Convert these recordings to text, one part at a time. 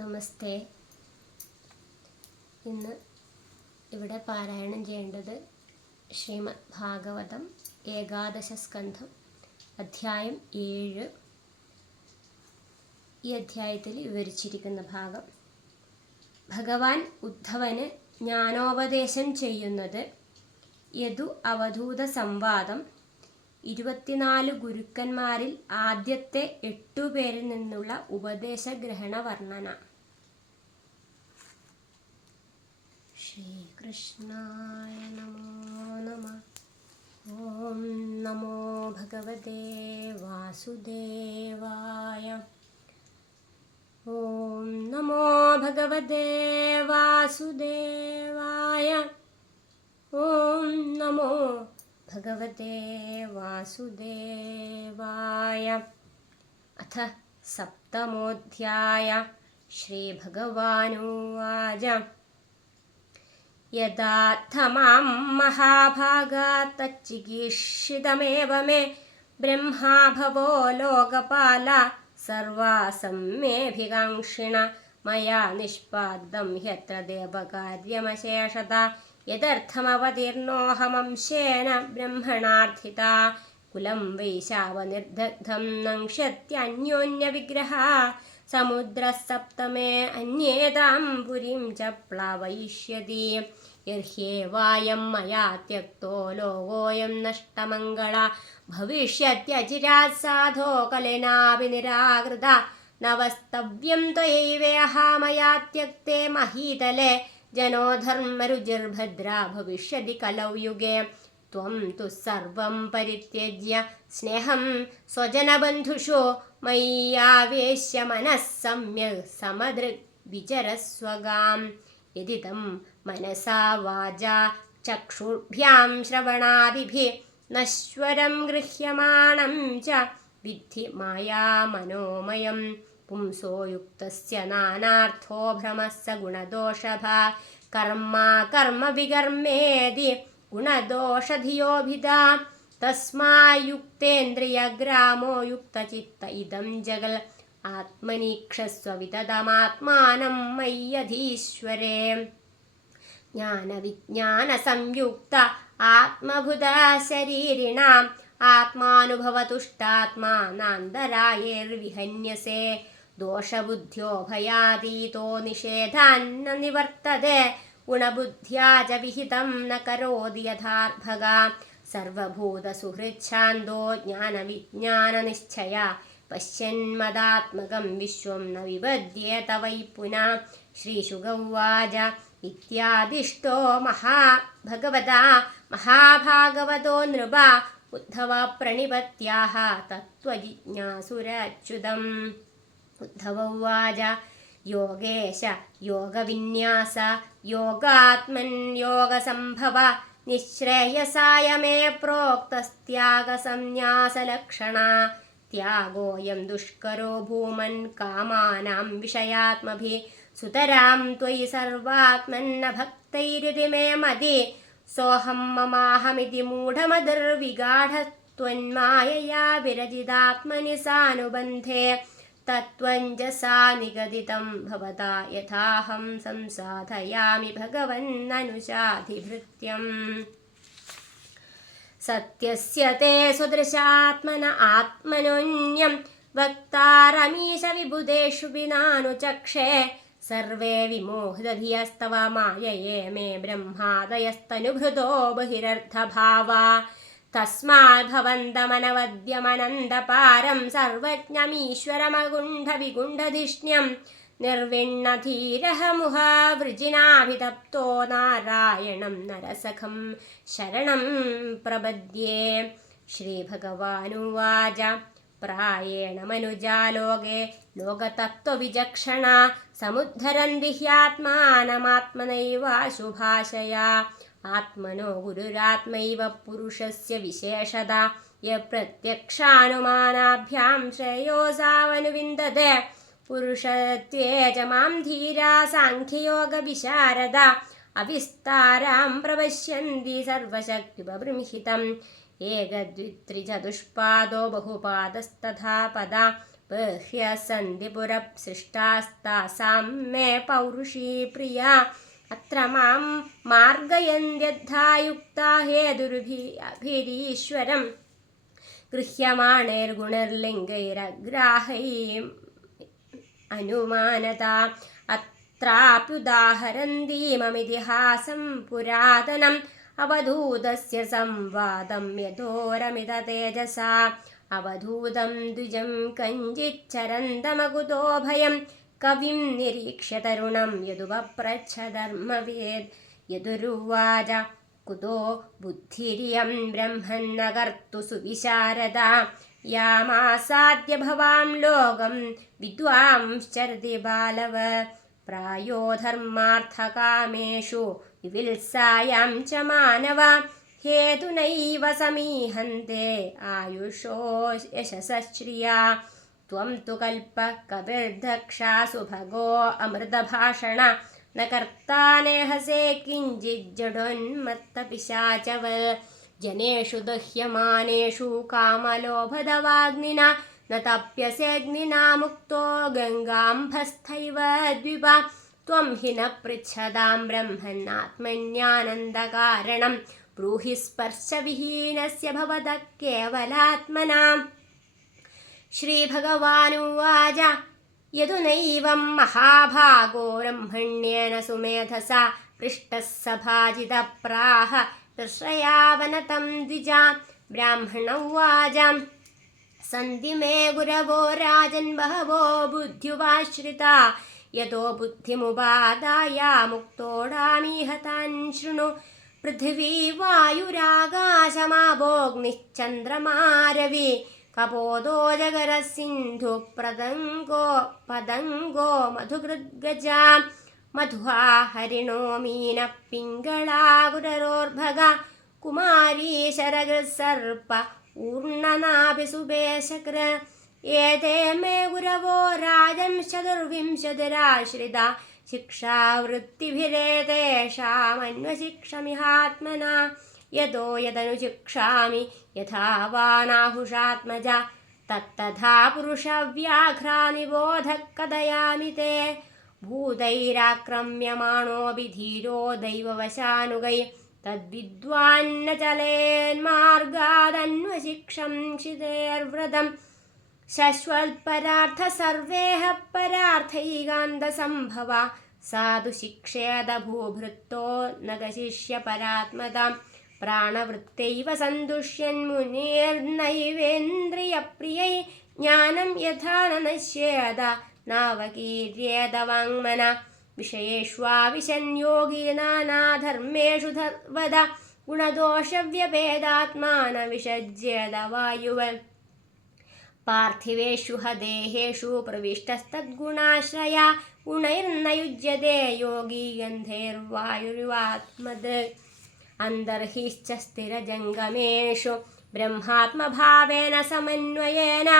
നമസ്തേ. ഇന്ന് ഇവിടെ പാരായണം ചെയ്യേണ്ടത് ശ്രീമദ് ഭാഗവതം ഏകാദശ സ്കന്ധം അധ്യായം 7. ഈ അധ്യായത്തിൽ വിവരിച്ചിരിക്കുന്ന ഭാഗം ഭഗവാൻ ഉദ്ധവന് ജ്ഞാനോപദേശം ചെയ്യുന്നത്, യദു അവധൂത സംവാദം, 24 ഗുരുക്കന്മാരിൽ ആദ്യത്തെ 8 പേരിൽ നിന്നുള്ള ഉപദേശഗ്രഹണ വർണ്ണന. ശ്രീകൃഷ്ണായ നമോ നമഃ. ഓം നമോ ഭഗവതേ വാസുദേവായ. ഓം നമോ ഭഗവതേ വാസുദേവായ. ഓം നമോ ഭഗവതേ വാസുദേവായ. അഥ സപ്തമോധ്യായ. ശ്രീഭഗവാനുവാച. യഥാർത്ഥമാം മഹാഭാഗാ തच्चिकीर्षितमेव मे ब्रह्मा भवो लोकपाल सर्वासम्मेऽभिकाङ्क्षिण मया निष्पादितं ह्यत्र देवकार्यमशेषत यदर्थमवतीर्णोऽहमंशेन ब्रह्मणार्थिता कुलं वैशावनिर्दग्धं नङ्क्ष्यत्यन्योन्यविग्रहः समुद्रः सप्तमे अन्येतां पुरीं च प्लावयिष्यति यर्ह्येवायं मया त्यक्तो लोकोऽयं नष्टमङ्गला भविष्यत्यचिरात् साधो कलेनापि निराकृता नवस्तव्यं त्वयैवेह मया त्यक्ते महीतले जनो धर्मरुजिर्भद्रा भविष्यति कलौ युगे त्वं तु सर्वं परित्यज्य स्नेहं स्वजनबन्धुषु मय्यावेश्य मनः सम्यक् समदृक् विचरस्वगाम् यदि तं मनसा वाचा चक्षुर्भ्यां श्रवणादिभिः नश्वरं गृह्यमाणं च विद्धि माया मनोमयं पुंसो युक्तस्य नानार्थो भ्रमः स गुणदोषभा कर्मा कर्म विकर्मेदि गुणदोषधियोभिधा तस्मायुक्तेन्द्रियग्रामो युक्तचित्त इदं जगल् आत्मनीक्षस्व विततमात्मानं मय्यधीश्वरे ज्ञानविज्ञानसंयुक्त आत्मभूता शरीरिणाम् आत्मानुभवतुष्टात्मा नान्तरायैर्विहन्यसे दोषबुद्ध्यो भयातीतो निषेधान्न निवर्तते गुणबुद्ध्या च विहितं न करोति यथार्भगा सर्वभूतसुहृच्छान्दो ज्ञानविज्ञाननिश्चया पश्यन्मदात्मकं विश्वं न विपद्येत वै पुनः श्रीशुक उवाच इत्यादिष्टो भगवता महाभागवतो नृप उद्धव प्रणिपत्याह तत्त्वजिज्ञासुरच्युतम् उद्धव उवाच योगेश योगविन्यास योगात्मन्योगसम्भव निःश्रेयसाय मे प्रोक्तस्त्यागसंन्यासलक्षणा त्यागोऽयं दुष्करो भूमन् कामानां विषयात्मभिः सुतरां त्वयि सर्वात्मन्न भक्तैरिति मे मति सोऽहं ममाहमिति मूढमतिर्विगाढत्वन्मायया विरचितात्मनि सानुबन्धे तत्त्वञ्जसा निगदितं भवता यथाहं संसाधयामि भगवन्ननुशाधिभृत्यम् सत्यस्य ते सुदृशात्मन आत्मनोऽन्यं वक्तारमीश विबुधेषु विनानुचक्षे सर्वे विमोहितधियस्तव मायये मे ब्रह्मादयस्तनुभृतो बहिरर्थभावा तस्माद्भवन्तमनवद्यमनन्दपारं सर्वज्ञमीश्वरमगुण्ठविगुण्ठधिष्ण्यं निर्विण्णधीरः मुहावृजिनाभितप्तो नारायणं नरसखं शरणं प्रपद्ये. श्रीभगवानुवाच प्रायेण मनुजालोके लोकतत्त्वविचक्षणा समुद्धरन्ति ह्यात्मानमात्मनैवाशुभाषया आत्मनो गुरुरात्मैव पुरुषस्य विशेषता यप्रत्यक्षानुमानाभ्यां श्रेयोसावनुविन्दते पुरुषत्वे च मां धीरा साङ्ख्ययोगविशारदा अविस्तारां प्रपश्यन्ति सर्वशक्तिपबृंहितम् एकदद्वित्रिचतुष्पादो बहुपादस्तथा पदा बह्यसन्ति पुरसृष्टास्तासां मे पौरुषी प्रिया अत्र मां मार्गयन्त्यथा युक्ता हेतुभिरीश्वरम् गृह्यमाणैर्गुणैर्लिङ्गैरग्राहैः अनुमानता अत्राप्युदाहरन्तीममितिहासं पुरातनम् अवधूतस्य संवादं यतोरमित तेजसा अवधूतं द्विजं कञ्चिच्चरन्तमकुतो भयं कविं निरीक्ष्य तरुणं यदुपप्रच्छधर्मवेद् यदुरुवाच कुतो बुद्धिरियं ब्रह्मन्न कर्तु सुविशारदा यामासाद्य भवां लोकं विद्वांश्चरति बालव प्रायो धर्मार्थकामेषु विविल्सायां च मानव हेतुनैव समीहन्ते आयुषो यशसश्रिया त्वं तु कल्पः कविर्दक्षा सुभगो अमृतभाषण न कर्ता नेहसे किञ्चिज्जडोन्मत्तपिशाचवल् जनेषु दह्यमानेषु कामलोभदवाग्निना न तप्यसेऽग्निना मुक्तो गङ्गाम्भस्थैव द्विपा त्वं हि न पृच्छतां ब्रह्मन्नात्मन्यानन्दकारणं ब्रूहि स्पर्शविहीनस्य भवतः केवलात्मनाम् श्रीभगवानुवाच यदुनैवं महाभागो ब्रह्मण्येन सुमेधसा पृष्टः सभाजितप्राह दर्शयावनतं द्विजा ब्राह्मण उवाच सन्ति मे गुरवो राजन् बहवो बुद्ध्युपाश्रिता यतो बुद्धिमुपादाय मुक्तोडामीह तान् शृणु पृथिवी वायुराकाशमापोऽग्निश्चन्द्रमा कपोदो जगरः सिन्धु पदङ्गो मधुकृद्गजा मधुहा हरिणो मीनः पिङ्गळा गुररोर्भगा कुमारी शरगृत्सर्प ऊर्णनाभिसुबेशक्र एते मे गुरवो राजंश्चतुर्विंशतिराश्रिता शिक्षावृत्तिभिरेतेषामन्वशिक्षमिहात्मना यतो यदनुशिक्षामि यथा वानाहुषात्मजा तत्तथा पुरुषव्याघ्रानिबोधः कथयामि ते भूतैराक्रम्यमाणोऽपि धीरो दैववशानुगै तद्विद्वान्न चलेन्मार्गादन्वशिक्षं क्षितेर्व्रतम् शश्वत्परार्थ सर्वेह परार्थैकान्तसम्भवा साधु शिक्षेद भूभृत्तो न गशिष्य परात्मताम् प्राणवृत्तैव सन्तुष्यन्मुनिर्नैवेन्द्रियप्रियै ज्ञानं यथा न नश्येद नावकीर्येद वाङ्मना विषयेष्वाविशन् योगी नानाधर्मेषु वद गुणदोषव्यभेदात्मा न विषज्येद वायुवत् पार्थिवेषु ह देहेषु प्रविष्टस्तद्गुणाश्रया गुणैर्न युज्यते योगी गन्धैर्वायुर्वात्मद् अन्तर्हिश्च स्थिरजङ्गमेषु ब्रह्मात्मभावेन समन्वयेन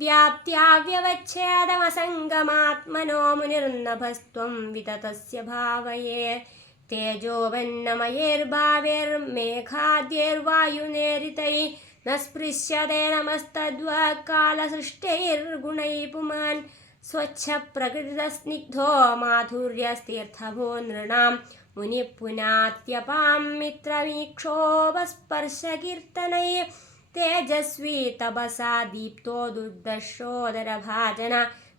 व्याप्त्या व्यवच्छेदमसङ्गमात्मनो मुनिर्नभस्त्वं विततस्य भावये तेजोवन्नमयैर्भावैर्मेघाद्यैर्वायुनेरितैः न स्पृश्यते नमस्तद्वकालसृष्टैर्गुणैः पुमान् स्वच्छप्रकृतिस्निग्धो माधुर्यस्तीर्थभो नृणां मुनिः पुनात्यपां मित्रमीक्षोभस्पर्शकीर्तनैः तेजस्वी तपसा दीप्तो दुर्दर्शोदरभाजन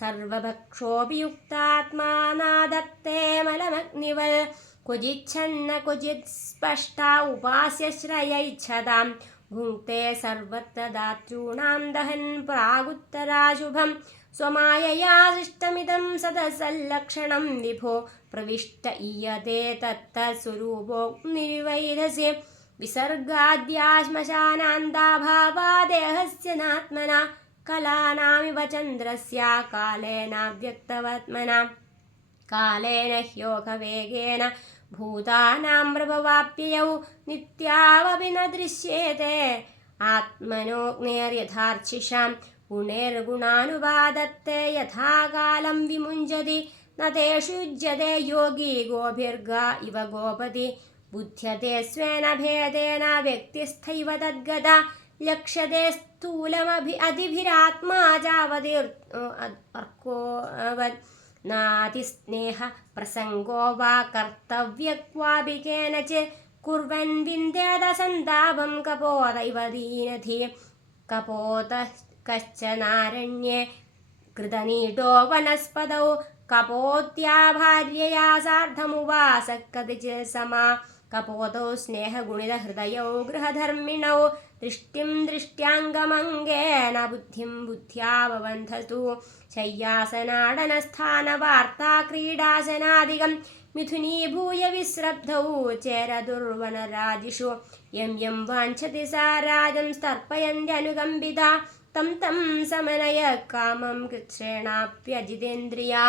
सर्वभक्षोऽपि युक्तात्मा नादत्ते मलमग्निवल् क्वचिच्छन्न क्वचित् स्पष्टा उपास्य श्रयैच्छतां भुङ्क्ते सर्वत्र दातॄणां दहन् प्रागुत्तराशुभं स्वमायया सृष्टमिदं सदसल्लक्षणं विभो प्रविष्ट ईयते तत्तत्स्वरूपोऽग्निवैधस्य विसर्गाद्या श्मशानान्ताभावा देहस्य नात्मना कलानामिव चन्द्रस्य कालेनाव्यक्तवत्मना कालेन ह्योगवेगेन भूतानां प्रभवाप्ययौ नित्यावपि न दृश्येते आत्मनोऽग्नेर्यथार्चिषां गुणैर्गुणानुवादत्ते यथा कालं विमुञ्जति न तेषु युज्यते योगी गोभिर्गा इव गोपति बुध्यते स्वेन भेदेन व्यक्तिस्थैव तद्गता ലക്ഷ്യത്തെ സ്ഥൂലമഭിരാത്മാ ജാവതിർക്കോവത് നാതിസ്നേഹ പ്രസംഗോ വാ കർത്തവ്യ ക്വാപി കേനചിത് കുർവൻ വിന്ദേത സന്താപം കപോതൈവ ദീനധി കപോത കശ്ചനാരണ്യേ കൃതനീടോ വനസ്പതൗ കപോത്യാ ഭാര്യയാ സാർദ്ധമുവാസ കതിചിത് സമാ കപോതോ സ്നേഹഗുണിതഹൃദയൗ ഗൃഹധർമ്മിണൗ ദൃഷ്ടിം ദൃഷ്ട്യാംഗമംഗേന ബുദ്ധിം ബുദ്ധ്യാ വബന്ധതു ശയ്യാസനാടനസ്ഥാനവാർത്താ ക്രീഡാസനാദികം മിഥുനീഭൂയ വിസ്രബ്ധൗ ചേരദുർവനരാജിഷു യം യം വാഞ്ചതി സാ രാജം സ്തർപ്പയന്ത്യനുകമ്പിതാ തം തം സമനയ കാമം കൃച്ഛേണാപ്യജിതേന്ദ്രിയാ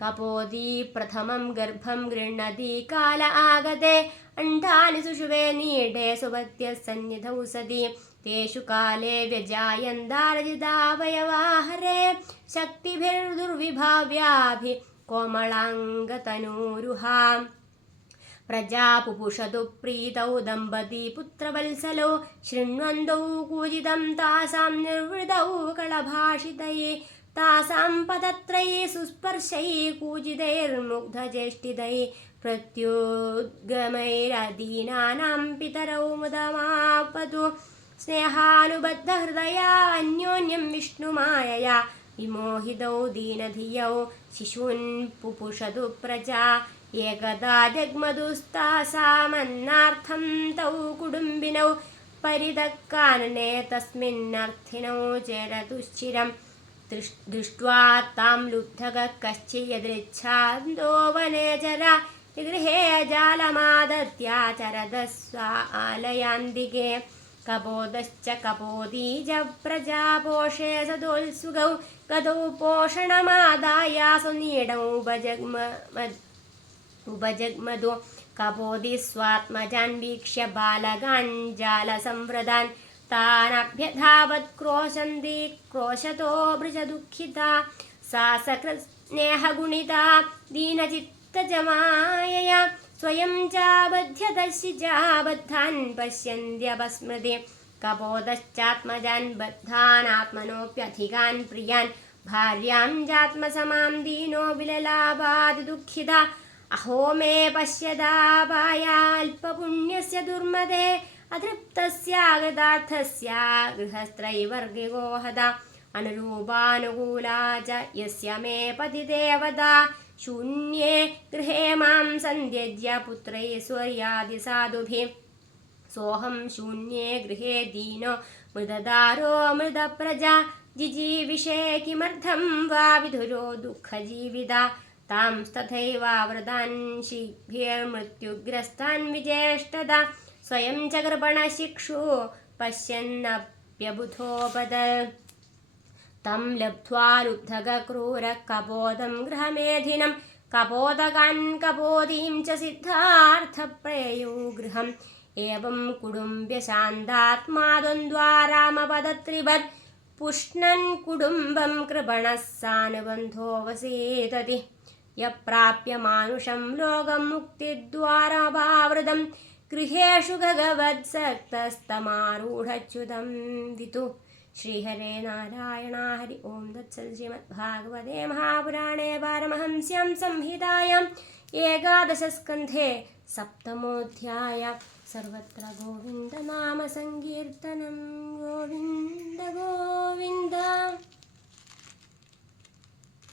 കപോതി പ്രഥമം ഗർഭം ഗൃഹണതി കാല ആഗതേ അണ്ഡാനി സുഷുവേ നീഡേ സുപത്യ സന്നിധൗ സതി തേഷു കാലേ വ്യജായന്താരജിതാവയവാഹരേ ശക്തിഭിർദുർവിഭാവ്യാഭി കോമളാംഗതനൂരുഹാ പ്രജാപുപുഷതു പ്രീതൗ ദമ്പതി പുത്രവത്സലോ ശൃണ്വന്തൗ കൂജിതം താസാം നിർവൃതൗ കളഭാഷിതയേ താസാം പദത്രയേ സുസ്പർശൈ കൂജിതൈർമുഗ്ധചേഷ്ടിതൈ പ്രത്യുദ്ഗമൈരദീനാനാം പിതരൗ മുദമാപതു സ്നേഹാനുബദ്ധഹൃദയാ അന്യോന്യം വിഷ്ണുമായയാ വിമോഹിതൗ ദീനധിയൗ ശിശൂൻ പുപുഷതു പ്രജാ ഏകദാ ജഗ്മദുസ്താസാമന്നാർത്ഥം തൗ കുടുംബിനൗ പരിതക്കാനനെ തസ്മിന്നർത്ഥിനൗ ചേരതുശ്ചിരം ദൃഷ്ട്വാ താം ലുബ്ധക കശ്ചിയദൃച്ഛാന്തോ വനേചര ഗൃഹേ ജാലമാദത്യാചരദസ്വാലയാന്തികേ കപോതശ്ച കപോതീജ പ്രജാപോഷേ സദോത്സുകൗ ഗതൗ പോഷണമാദായ സുനീഡൗ ഉപജഗ്മദു കപോതി സ്വാത്മജാൻ വീക്ഷ്യ ബാലകാൻ ജാലസംവൃതാൻ താനഭ്യധാവത് ക്രോശന്തി ക്രോശതോ ഭൃജദുഃഖിതാ സാ സകൃത് സ്നേഹഗുണിതാ ദീനചിത്തജമായയാ സ്വയം ചാബധ്യതശിജാബദ്ധാൻ പശ്യന്ത്യപസ്മൃതി കപോതശ്ചാത്മജാൻ ബദ്ധാനാത്മനോപ്യധികാൻ പ്രിയാൻ ഭാര്യാം ചാത്മസമാം ദീനോ വിലലാപാതിദുഃഖിത അഹോ മേ പശ്യതാപായാൽപപുണ്യസ്യ ദുർമദേ അതൃപ്തസ്യാഗതാർത്ഥസ്യ ഗൃഹസ്ത്രൈവർഗികോ ഹത അനുരൂപാനുകൂലാ ച യസ്യ മേ പതിദേവതാ ശൂന്യേ ഗൃഹേ മാം സന്ത്യജ്യ പുത്രൈശ്വര്യാദിസാധുഭിः സോഹം ശൂന്യേ ഗൃഹേ ദീനോ മൃതദാരോ മൃതപ്രജാ ജിജീവിഷേ കിമർത്ഥം വാ വിധുരോ ദുഃഖജീവിതാ താം തഥൈവാവൃതാൻ ശിഭിർമൃത്യുഗ്രസ്താൻ വിജേഷ്ടതാ സ്വയം ച കൃപണശിക്ഷു പശ്യന്നപ്യബുധോപദ തം ലബ്ധ്വാ ലുബ്ധക്രൂര കപോതം ഗൃഹമേധിനം കപോതകാൻ കപോതീം ച സിദ്ധാർത്ഥപ്രയയൗ ഗൃഹം ഏവം കുടുംബ്യശാന്താത്മാ ദ്വന്ദ്വാരാമപദത്രിവത് പുഷ്ണൻ കുടുംബം കൃപണഃ സാനുബന്ധോ വസേതതി യപ്രാപ്യ മാനുഷം ലോകം മുക്തിദ്വാരമാവൃതം ഗൃഹേഷു ഭഗവത്സക്തസ്തമാരൂഢച്യുതം വിതു. ശ്രീഹരേ നാരായണ ഹരി ഓം തത്സത്. ശ്രീമദ്ഭാഗവതേ മഹാപുരാണേ പാരമഹംസ്യാം സംഹിതായാം ഏകാദശസ്കന്ധേ സപ്തമോധ്യായ. സർവത്ര ഗോവിന്ദനാമ സങ്കീർത്തനം. ഗോവിന്ദ ഗോവിന്ദ.